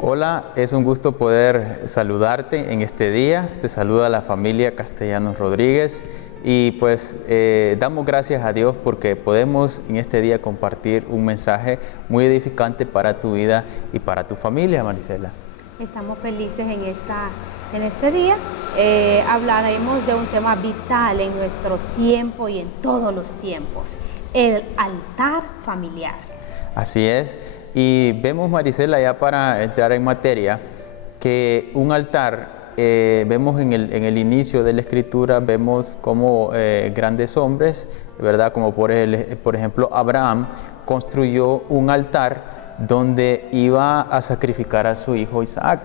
Hola, es un gusto poder saludarte en este día. Te saluda la familia Castellanos Rodríguez y pues damos gracias a Dios porque podemos en este día compartir un mensaje muy edificante para tu vida y para tu familia, Marisela. Estamos felices en este día. Hablaremos de un tema vital en nuestro tiempo y en todos los tiempos, el altar familiar. Así es, y vemos, Marisela, ya para entrar en materia, que un altar, vemos en el inicio de la Escritura, vemos como grandes hombres, ¿verdad? Como por ejemplo Abraham construyó un altar donde iba a sacrificar a su hijo Isaac.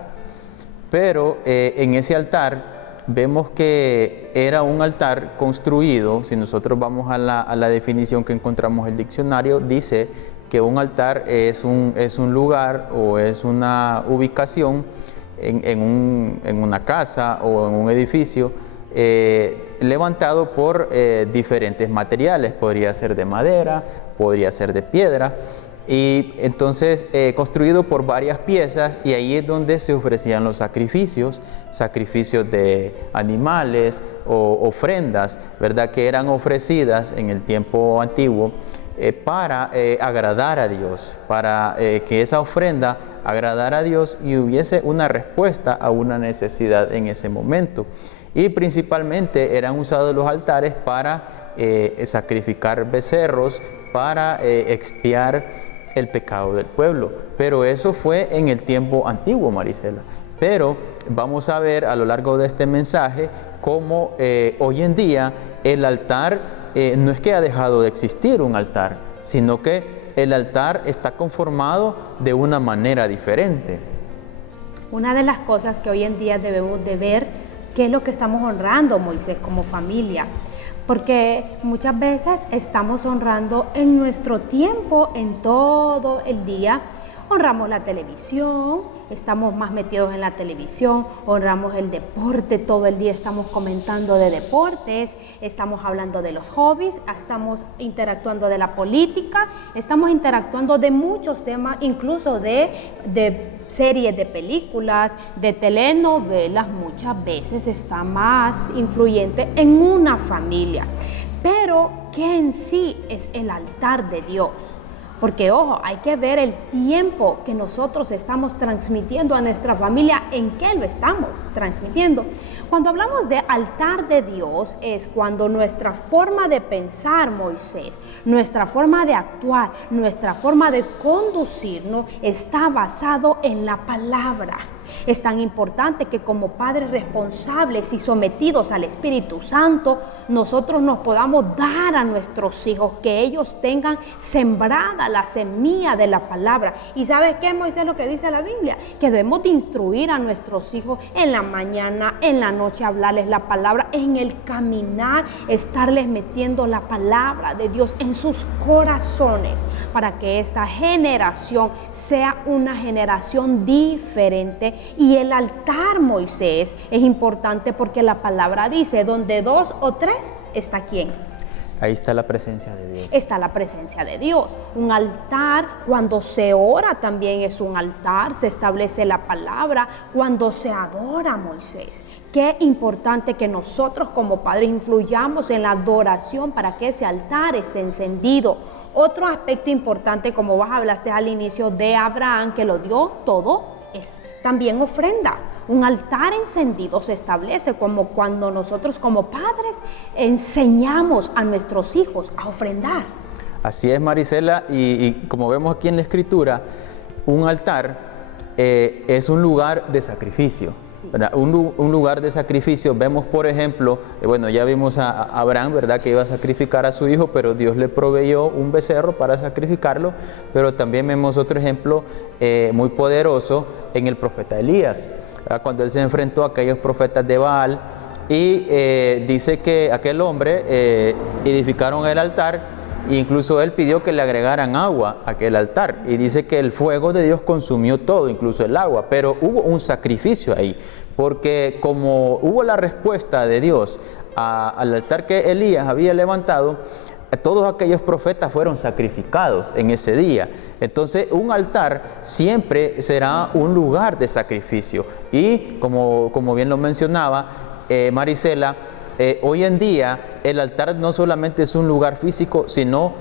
Pero en ese altar vemos que era un altar construido. Si nosotros vamos a la definición que encontramos en el diccionario, dice que un altar es un lugar o es una ubicación en una casa o en un edificio levantado por diferentes materiales. Podría ser de madera, podría ser de piedra. Y entonces construido por varias piezas, y ahí es donde se ofrecían los sacrificios de animales o ofrendas, ¿verdad? Que eran ofrecidas en el tiempo antiguo para agradar a Dios, para que esa ofrenda agradara a Dios y hubiese una respuesta a una necesidad en ese momento. Y principalmente eran usados los altares para sacrificar becerros, para expiar el pecado del pueblo. Pero eso fue en el tiempo antiguo, Marisela. Pero vamos a ver a lo largo de este mensaje cómo hoy en día el altar no es que ha dejado de existir un altar, sino que el altar está conformado de una manera diferente. Una de las cosas que hoy en día debemos de ver, qué es lo que estamos honrando, Moisés, como familia. Porque muchas veces estamos honrando en nuestro tiempo, en todo el día. Honramos la televisión, estamos más metidos en la televisión, honramos el deporte, todo el día estamos comentando de deportes, estamos hablando de los hobbies, estamos interactuando de la política, estamos interactuando de muchos temas, incluso de series de películas, de telenovelas. Muchas veces está más influyente en una familia. Pero, ¿qué en sí es el altar de Dios? Porque, ojo, hay que ver el tiempo que nosotros estamos transmitiendo a nuestra familia, en qué lo estamos transmitiendo. Cuando hablamos de altar de Dios, es cuando nuestra forma de pensar, Moisés, nuestra forma de actuar, nuestra forma de conducirnos está basado en la palabra. Es tan importante que como padres responsables y sometidos al Espíritu Santo, nosotros nos podamos dar a nuestros hijos, que ellos tengan sembrada la semilla de la palabra. ¿Y sabes qué, Moisés, lo que dice la Biblia? Que debemos de instruir a nuestros hijos en la mañana, en la noche, hablarles la palabra, en el caminar, estarles metiendo la palabra de Dios en sus corazones, para que esta generación sea una generación diferente. Y el altar, Moisés, es importante porque la palabra dice, donde dos o tres, ¿está quién? Ahí está la presencia de Dios. Está la presencia de Dios. Un altar, cuando se ora también es un altar, se establece la palabra, cuando se adora, Moisés. Qué importante que nosotros como padres influyamos en la adoración para que ese altar esté encendido. Otro aspecto importante, como vos hablaste al inicio de Abraham, que lo dio todo, es también ofrenda. Un altar encendido se establece como cuando nosotros como padres enseñamos a nuestros hijos a ofrendar. Así es, Marisela, y como vemos aquí en la Escritura, un altar es un lugar de sacrificio. Sí. Un lugar de sacrificio. Vemos, por ejemplo, ya vimos a Abraham, ¿verdad?, que iba a sacrificar a su hijo, pero Dios le proveyó un becerro para sacrificarlo. Pero también vemos otro ejemplo muy poderoso en el profeta Elías, ¿verdad?, cuando él se enfrentó a aquellos profetas de Baal y dice que aquel hombre edificaron el altar. Incluso él pidió que le agregaran agua a aquel altar, y dice que el fuego de Dios consumió todo, incluso el agua, pero hubo un sacrificio ahí, porque como hubo la respuesta de Dios al altar que Elías había levantado, todos aquellos profetas fueron sacrificados en ese día. Entonces, un altar siempre será un lugar de sacrificio. Y como bien lo mencionaba Marisela, hoy en día el altar no solamente es un lugar físico, sino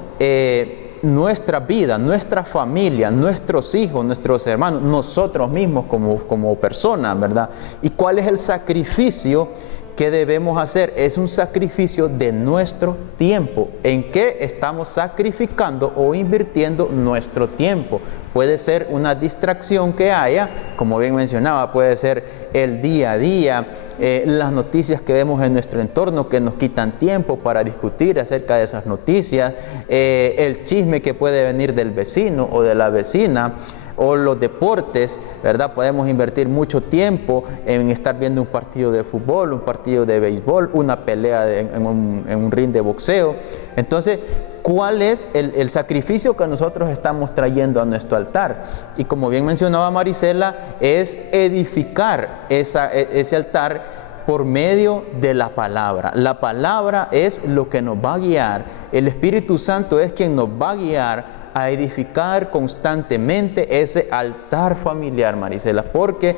nuestra vida, nuestra familia, nuestros hijos, nuestros hermanos, nosotros mismos como personas, ¿verdad? ¿Y cuál es el sacrificio que debemos hacer? Es un sacrificio de nuestro tiempo. ¿En qué estamos sacrificando o invirtiendo nuestro tiempo? Puede ser una distracción que haya, como bien mencionaba, puede ser el día a día, las noticias que vemos en nuestro entorno que nos quitan tiempo para discutir acerca de esas noticias, el chisme que puede venir del vecino o de la vecina, o los deportes, ¿verdad? Podemos invertir mucho tiempo en estar viendo un partido de fútbol, un partido de béisbol, una pelea en un ring de boxeo. Entonces, ¿cuál es el sacrificio que nosotros estamos trayendo a nuestro altar? Y como bien mencionaba Marisela, es edificar ese altar por medio de la palabra. La palabra es lo que nos va a guiar. El Espíritu Santo es quien nos va a guiar a edificar constantemente ese altar familiar, Marisela, porque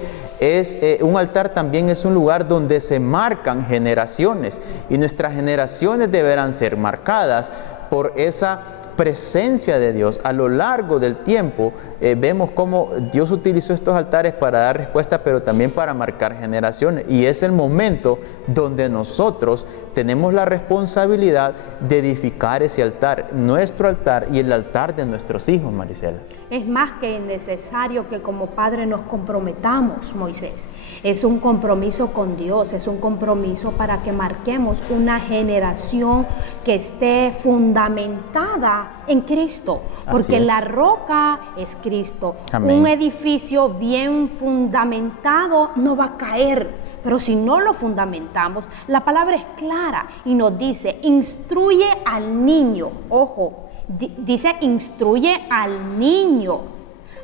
un altar también es un lugar donde se marcan generaciones, y nuestras generaciones deberán ser marcadas por esa presencia de Dios. A lo largo del tiempo vemos cómo Dios utilizó estos altares para dar respuesta, pero también para marcar generaciones, y es el momento donde nosotros tenemos la responsabilidad de edificar ese altar, nuestro altar y el altar de nuestros hijos, Marisela. Es más que necesario que como padres nos comprometamos, Moisés. Es un compromiso con Dios, es un compromiso para que marquemos una generación que esté fundamentada en Cristo, porque la roca es Cristo. Amén. Un edificio bien fundamentado no va a caer. Pero si no lo fundamentamos, la palabra es clara y nos dice, instruye al niño. Ojo, dice instruye al niño,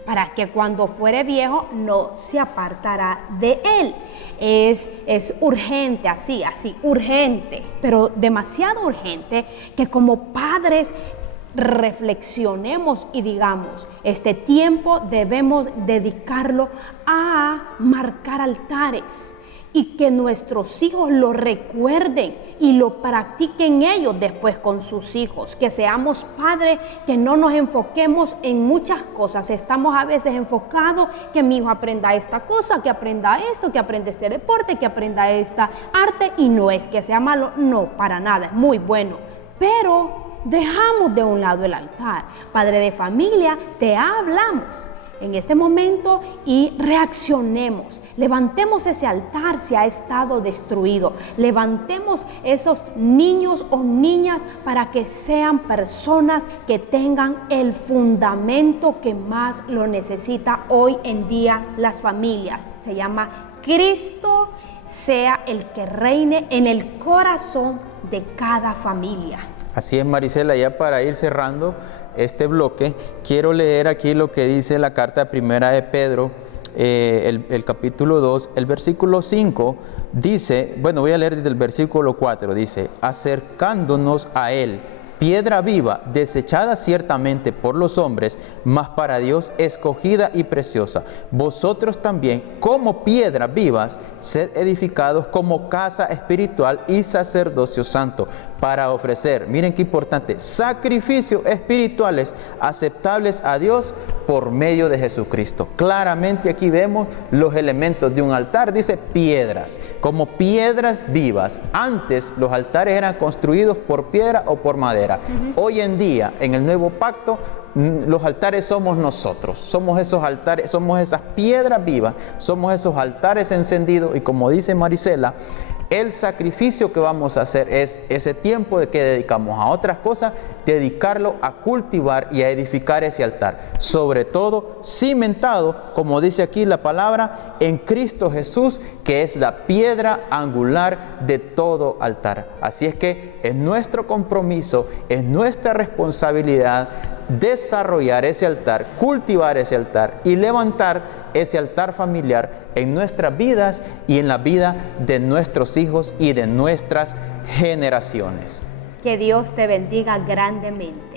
para que cuando fuere viejo no se apartará de él. Es urgente, así, urgente, pero demasiado urgente que como padres reflexionemos y digamos, este tiempo debemos dedicarlo a marcar altares, y que nuestros hijos lo recuerden y lo practiquen ellos después con sus hijos. Que seamos padres, que no nos enfoquemos en muchas cosas. Estamos a veces enfocados que mi hijo aprenda esta cosa, que aprenda esto, que aprenda este deporte, que aprenda esta arte, y no es que sea malo, no, para nada, es muy bueno. Pero dejamos de un lado el altar. Padre de familia, te hablamos en este momento y reaccionemos. Levantemos ese altar si ha estado destruido. Levantemos esos niños o niñas para que sean personas que tengan el fundamento que más lo necesita hoy en día las familias. Se llama Cristo sea el que reine en el corazón de cada familia. Así es, Marisela, ya para ir cerrando este bloque, quiero leer aquí lo que dice la carta primera de Pedro, el capítulo 2, el versículo 5, dice, bueno, voy a leer desde el versículo 4, dice, acercándonos a Él, piedra viva, desechada ciertamente por los hombres, mas para Dios escogida y preciosa. Vosotros también, como piedras vivas, sed edificados como casa espiritual y sacerdocio santo, para ofrecer, miren qué importante, sacrificios espirituales aceptables a Dios por medio de Jesucristo. Claramente aquí vemos los elementos de un altar, dice piedras, como piedras vivas. Antes los altares eran construidos por piedra o por madera. Hoy en día, en el nuevo pacto, los altares somos nosotros, somos esos altares, somos esas piedras vivas, somos esos altares encendidos, y como dice Marisela, el sacrificio que vamos a hacer es ese tiempo de que dedicamos a otras cosas, dedicarlo a cultivar y a edificar ese altar, sobre todo cimentado, como dice aquí la palabra, en Cristo Jesús, que es la piedra angular de todo altar. Así es que es nuestro compromiso, es nuestra responsabilidad desarrollar ese altar, cultivar ese altar y levantar ese altar familiar en nuestras vidas y en la vida de nuestros hijos y de nuestras generaciones. Que Dios te bendiga grandemente.